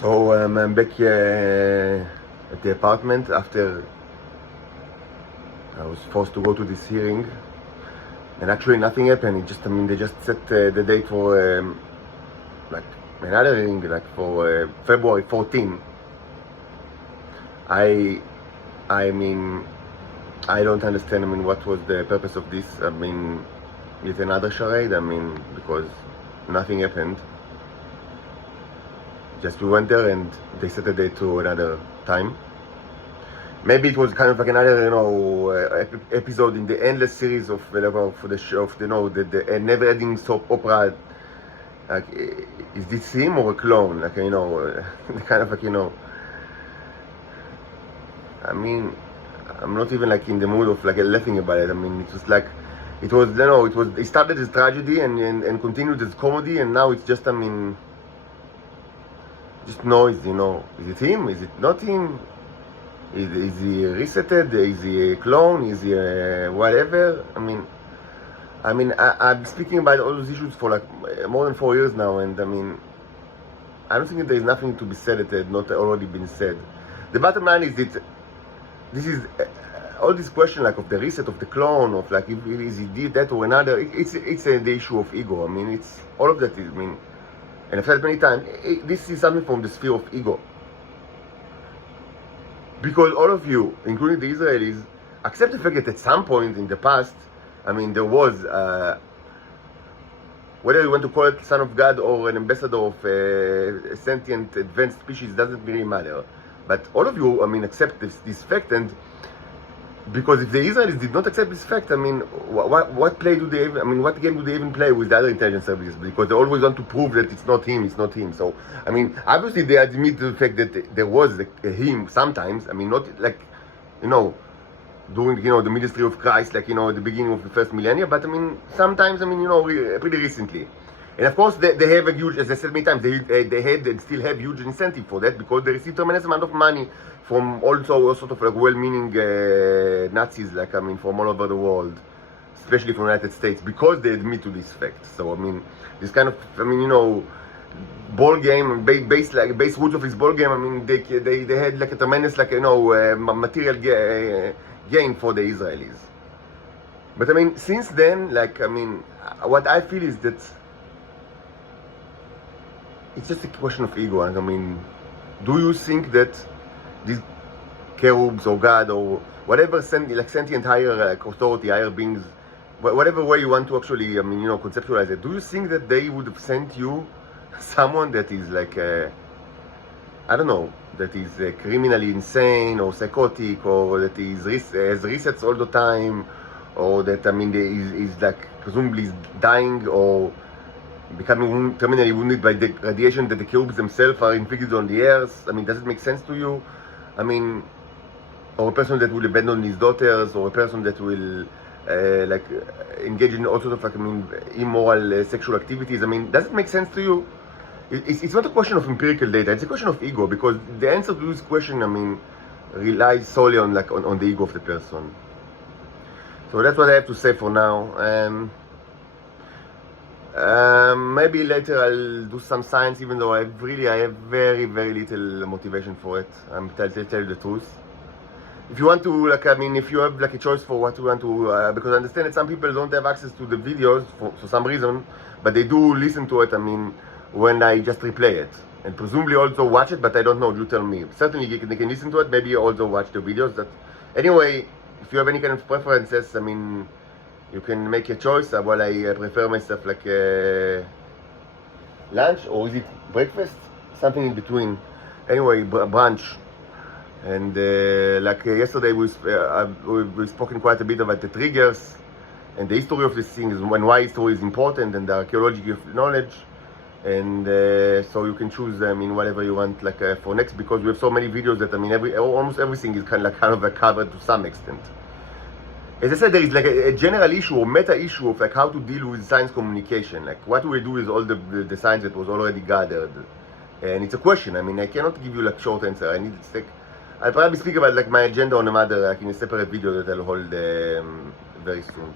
So I'm back at the apartment after I was forced to go to this hearing, and actually nothing happened. It just, they just set the date for like another hearing, like for February 14. I don't understand. What was the purpose of this? It's another charade. Because nothing happened. Just we went there and they set a date to another time. Maybe it was kind of like another, episode in the endless series of whatever for the show, of the never-ending soap opera. Like, is this him or a clone? Like, kind of like, I'm not even like in the mood of like laughing about it. It was like, it started as tragedy and continued as comedy, and now it's just, just noise, Is it him? Is it not him? Is he resetted? Is he a clone? Is he a whatever? I'm speaking about all those issues for like more than 4 years now, and I don't think that there is nothing to be said that had not already been said. The bottom line is that this is all this question like of the reset of the clone, of like if he did that or another. It's the issue of ego. It's all of that is. And I've said many times, this is something from the sphere of ego. Because all of you, including the Israelis, accept the fact that at some point in the past, there was, whether you want to call it son of God or an ambassador of a sentient advanced species, doesn't really matter. But all of you, accept this fact, and because if the Israelis did not accept this fact, what play do they even, what game do they even play with the other intelligence services? Because they always want to prove that it's not him. So, obviously they admit to the fact that there was a him sometimes, not like, during, the ministry of Christ, like, at the beginning of the first millennia, but sometimes, pretty recently. And of course, they have a huge, as I said many times, they had and still have huge incentive for that, because they receive tremendous amount of money from also sort of like well-meaning Nazis, like, from all over the world, especially from the United States, because they admit to this fact. So, this kind of, ball game, base roots of his ball game, they had like a tremendous, like, material gain for the Israelis. But since then, like, what I feel is that it's just a question of ego. And do you think that these cherubs or God or whatever sentient higher authority, higher beings, whatever way you want to actually, conceptualize it, do you think that they would have sent you someone that is like, I don't know, that is criminally insane or psychotic, or that has resets all the time, or that, is like presumably is dying or becoming terminally wounded by the radiation that the cherubs themselves are inflicted on the earth? Does it make sense to you? Or a person that will abandon his daughters, or a person that will engage in all sorts of like, immoral sexual activities. Does it make sense to you? It's not a question of empirical data. It's a question of ego, because the answer to this question, relies solely on on the ego of the person. So that's what I have to say for now. Maybe later I'll do some science, even though I have very, very little motivation for it. Tell you the truth. If you want to, if you have like a choice for what you want to, because I understand that some people don't have access to the videos for some reason, but they do listen to it, when I just replay it. And presumably also watch it, but I don't know, you tell me. Certainly they can listen to it, maybe also watch the videos. Anyway, if you have any kind of preferences, you can make a choice. Well, I prefer myself like lunch, or is it breakfast? Something in between. Anyway, brunch. And yesterday we've spoken quite a bit about the triggers and the history of these things, and why history is important, and the archaeology of knowledge. And so you can choose whatever you want for next, because we have so many videos that almost everything is kind of covered to some extent. As I said, there is like a general issue or meta issue of like how to deal with science communication. Like, what do we do with all the science that was already gathered? And it's a question. I cannot give you like short answer. I'll probably speak about like my agenda on another, like in a separate video that I'll hold very soon.